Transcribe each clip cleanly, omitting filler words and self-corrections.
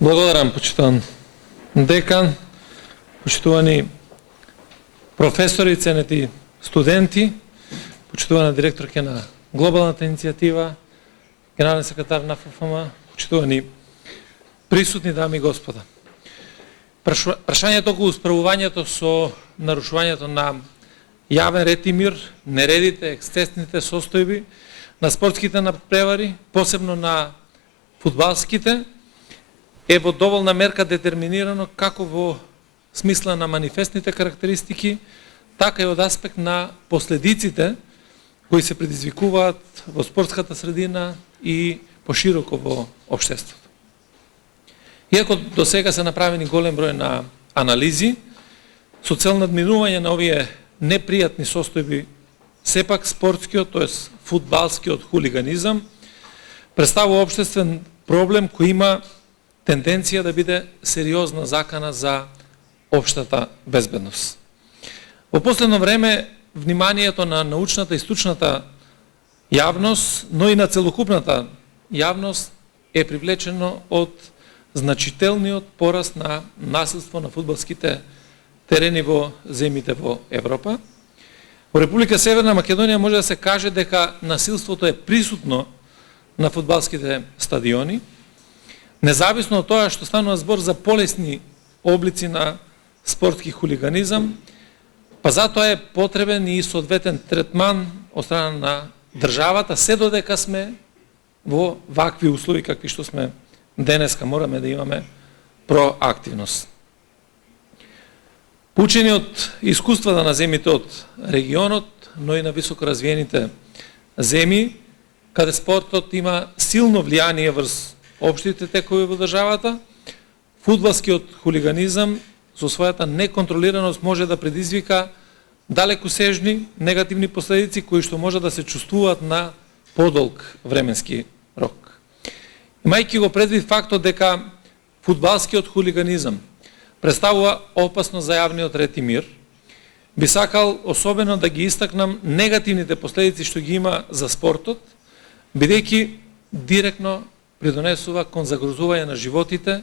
Благодарам, почитуван декан, почитувани професори, ценети студенти, почитувана директорка на глобалната иницијатива, генерален секретар на ФФМ, почитувани присутни дами и господа. Прашањето околу справувањето со нарушувањето на јавен ред и мир, нередите, ексцесните состојби на спортските надпревари, посебно на фудбалските, е во доволна мерка детерминирано како во смисла на манифестните карактеристики, така и од аспект на последиците кои се предизвикуваат во спортската средина и пошироко во општеството. Иако до сега се направени голем број на анализи, со цел надминување на овие непријатни состојби, сепак спортскиот, тоест фудбалскиот хулиганизам, представува општествен проблем кој има тенденција да биде сериозна закана за општата безбедност. Во последно време, вниманието на научната и стручната јавност, но и на целокупната јавност е привлечено од значителниот пораст на насилство на фудбалските терени во земјите во Европа. Во Република Северна Македонија може да се каже дека насилството е присутно на фудбалските стадиони, независно од тоа што станува збор за полесни облици на спортски хулиганизам, па затоа е потребен и соодветен третман од страна на државата, се додека сме во вакви услови какви што сме денеска. Мораме да имаме проактивност. Поучени од искуствата на земјите од регионот, но и на високо развиените земји, каде спортот има силно влијание врз општите текови во државата, фудбалскиот хулиганизам со својата неконтролираност може да предизвика далекосежни негативни последици кои што може да се чувствуваат на подолг временски рок. Имајќи го предвид фактот дека фудбалскиот хулиганизам представува опасност за јавниот ред и мир, би сакал особено да ги истакнам негативните последици што ги има за спортот, бидејќи директно придонесува кон загрозување на животите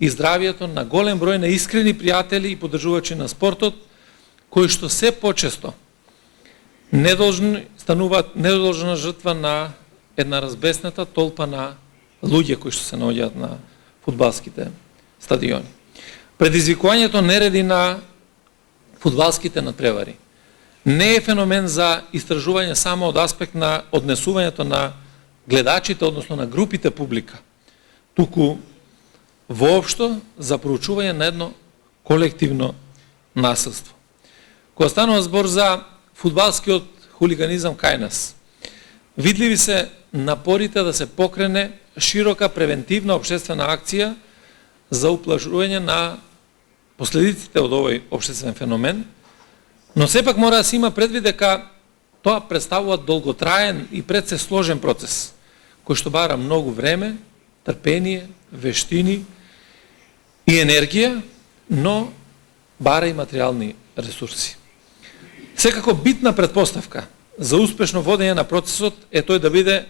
и здравието на голем број на искрени пријатели и поддржувачи на спортот, кои што се почесто стануваат недолжна жртва на една разбесната толпа на луѓе кои што се наоѓаат на фудбалските стадиони. Предизвикувањето нереди на фудбалските надпревари не е феномен за истражување само од аспект на однесувањето на гледачите, односно на групите публика, туку воопшто за проучување на едно колективно насилство. Кога станува збор за фудбалскиот хулиганизам кај нас, видливи се напорите да се покрене широка превентивна општествена акција за уплажување на последиците од овој општествен феномен, но сепак мора да се има предвид дека тоа представува долготраен и пред се сложен процес, кој што бара многу време, трпение, вештини и енергија, но бара и материјални ресурси. Секако битна предпоставка за успешно водење на процесот е тој да биде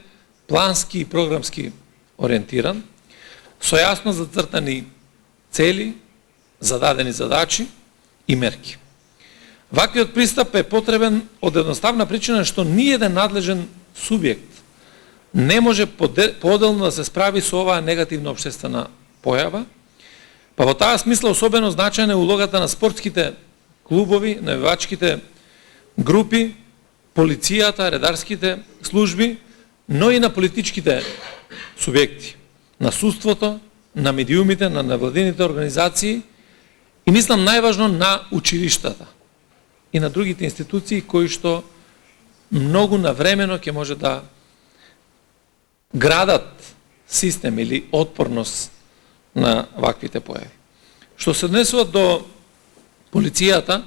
плански и програмски ориентиран, со јасно зацртани цели, зададени задачи и мерки. Ваквиот пристап е потребен од едноставна причина што ниеден надлежен субјект не може поделно да се справи со оваа негативна општествена појава, па во таа смисла особено значајна е улогата на спортските клубови, навивачките групи, полицијата, редарските служби, но и на политичките субјекти, на судството, на медиумите, на невладините организации и мислам најважно на училиштата и на другите институции кои што многу навремено ќе може да градат систем или отпорност на ваквите појави. Што се однесува до полицијата,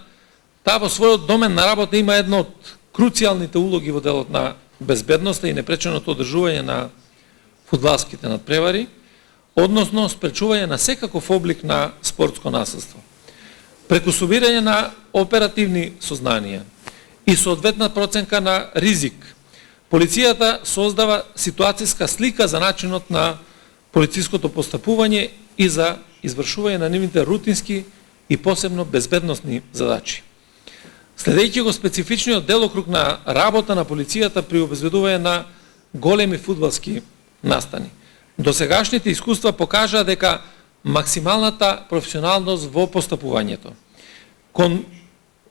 таа во својот домен на работа има една од круцијалните улоги во делот на безбедноста и непреченото одржување на фудбалските надпревари, односно спречување на секаков облик на спортско насилство. Преку собирање на оперативни сознанија и соодветна проценка на ризик, полицијата создава ситуацијска слика за начинот на полициското постапување и за извршување на нивните рутински и посебно безбедносни задачи. Следејќи го специфичниот делокруг на работа на полицијата при обезбедување на големи фудбалски настани, досегашните искуства покажаа дека максималната професионалност во постапувањето кон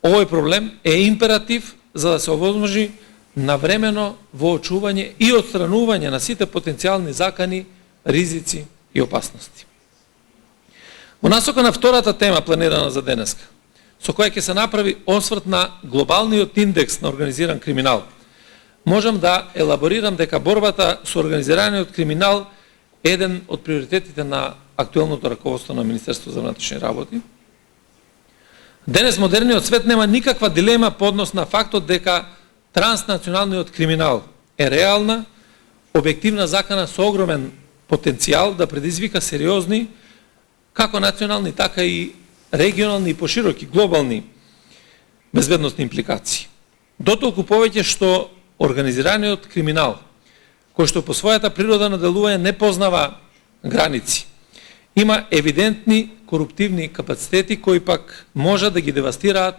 овој проблем е императив за да се овозможи навремено воочување и отстранување на сите потенцијални закани, ризици и опасности. Во насока на втората тема планирана за денеска, со која ќе се направи осврт на глобалниот индекс на организиран криминал, можам да елаборирам дека борбата со организираниот криминал е еден од приоритетите на актуелното раководство на Министерството за внатрешни работи. Денес модерниот свет нема никаква дилема по однос на фактот дека транснационалниот криминал е реална, објективна закана со огромен потенцијал да предизвика сериозни, како национални, така и регионални и пошироки глобални безбедносни импликации. Дотолку повеќе што организираниот криминал, кој што по својата природа на делување не познава граници, има евидентни коруптивни капацитети кои пак може да ги девастираат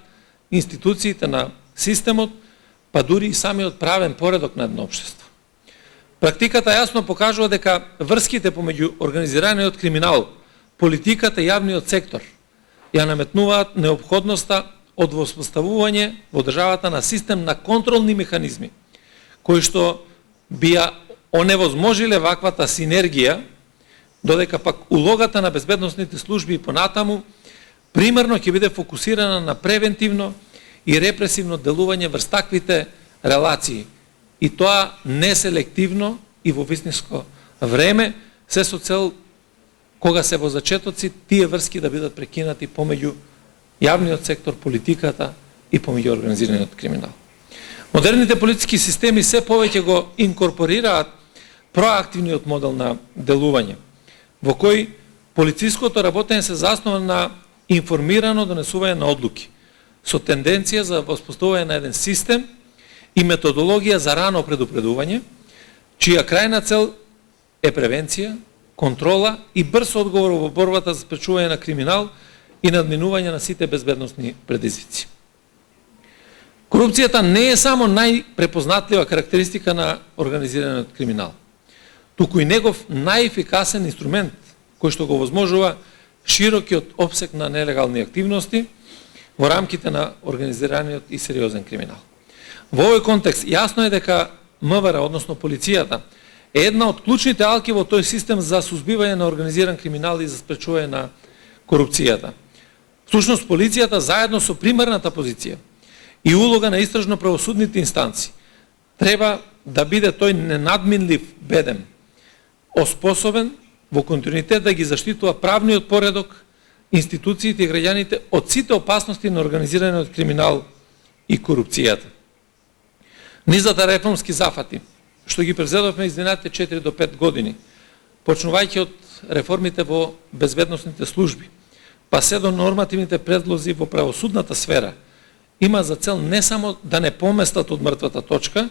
институциите на системот, па дури и самиот правен поредок на едно општество. Практиката јасно покажува дека врските помеѓу организираниот криминал, политиката и јавниот сектор ја наметнуваат неопходноста од воспоставување во државата на систем на контролни механизми, кои што би ја оневозможиле ваквата синергија, додека пак улогата на безбедносните служби и понатаму примерно ќе биде фокусирана на превентивно и репресивно делување врз таквите релации, и тоа неселективно и во вистинско време, се со цел кога се во зачетоци тие врски да бидат прекинати помеѓу јавниот сектор, политиката и помеѓу организираниот криминал. Модерните политички системи се повеќе го инкорпорираат проактивниот модел на делување, во кој полициското работење се заснова на информирано донесување на одлуки, со тенденција за воспоставување на еден систем и методологија за рано предупредување, чија крајна цел е превенција, контрола и брз одговор во борбата за спречување на криминал и надминување на сите безбедносни предизвици. Корупцијата не е само најпрепознатлива карактеристика на организираниот криминал, туку и негов најефикасен инструмент кој што го возможува широкиот опсег на нелегални активности во рамките на организираниот и сериозен криминал. Во овој контекст јасно е дека МВР, односно полицијата, е една од клучните алки во тој систем за сузбивање на организиран криминал и за спречување на корупцијата. Всушност, полицијата заедно со примерната позиција и улога на истражно-правосудните инстанции треба да биде тој ненадминлив бедем, оспособен во континуитет да ги заштитува правниот поредок, институциите и граѓаните од сите опасности на организираниот криминал и корупцијата. Низата реформски зафати, што ги презедовме изминатите 4 до 5 години, почнувајќи од реформите во безбедносните служби, па се до нормативните предлози во правосудната сфера, има за цел не само да не поместат од мртвата точка,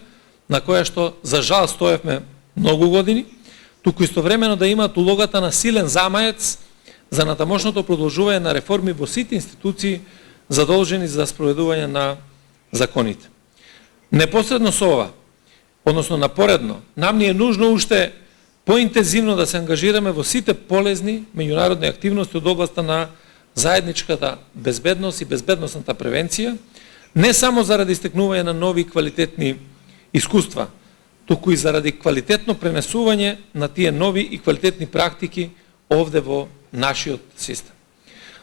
на која што за жал стоевме многу години, туку истовремено да имаат улогата на силен замаец за натамошното продолжување на реформи во сите институции задолжени за спроведување на законите. Непосредно со ова, односно напоредно, нам ни е нужно уште поинтензивно да се ангажираме во сите полезни меѓународни активности од областа на заедничката безбедност и безбедносната превенција, не само заради истекнување на нови квалитетни искуства, туку и заради квалитетно пренесување на тие нови и квалитетни практики овде во нашиот систем.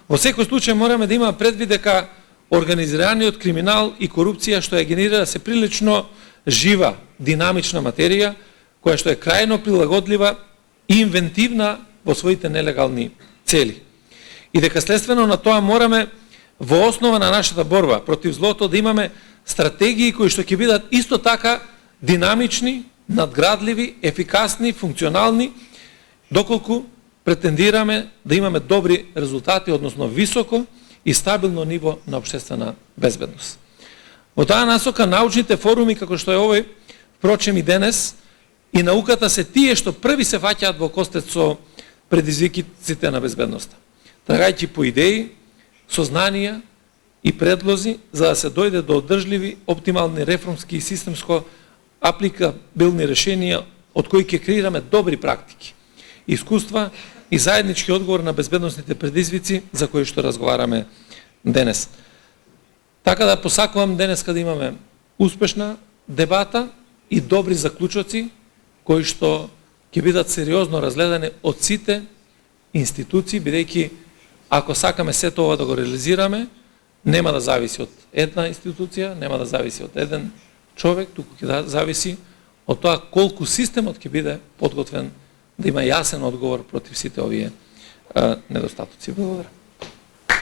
Во секој случај мораме да имаме предвид дека организираниот криминал и корупција што ја генерира се прилично жива, динамична материја, која што е крајно прилагодлива и инвентивна во своите нелегални цели. И дека следствено на тоа мораме во основа на нашата борба против злото да имаме стратегии кои што ќе бидат исто така динамични, надградливи, ефикасни, функционални, доколку претендираме да имаме добри резултати, односно високо и стабилно ниво на општествена безбедност. Во таа насока научните форуми како што е овој, впрочем и денес, и науката се тие што први се фаќаат во костет со предизвиците на безбедноста, трагајќи по идеи, сознанија и предлози за да се дојде до одржливи, оптимални реформски и системско апликабилни решенија од кои ќе креираме добри практики, искуства и заеднички одговор на безбедносните предизвици за кои што разговараме денес. Така да посакувам денес да имаме успешна дебата и добри заклучоци кои што ќе бидат сериозно разгледани од сите институции, бидејќи ако сакаме сето ова да го реализираме, нема да зависи од една институција, нема да зависи од еден човек, туку ќе зависи од тоа колку системот ќе биде подготвен да има јасен одговор против сите овие недостатоци. Благодарам.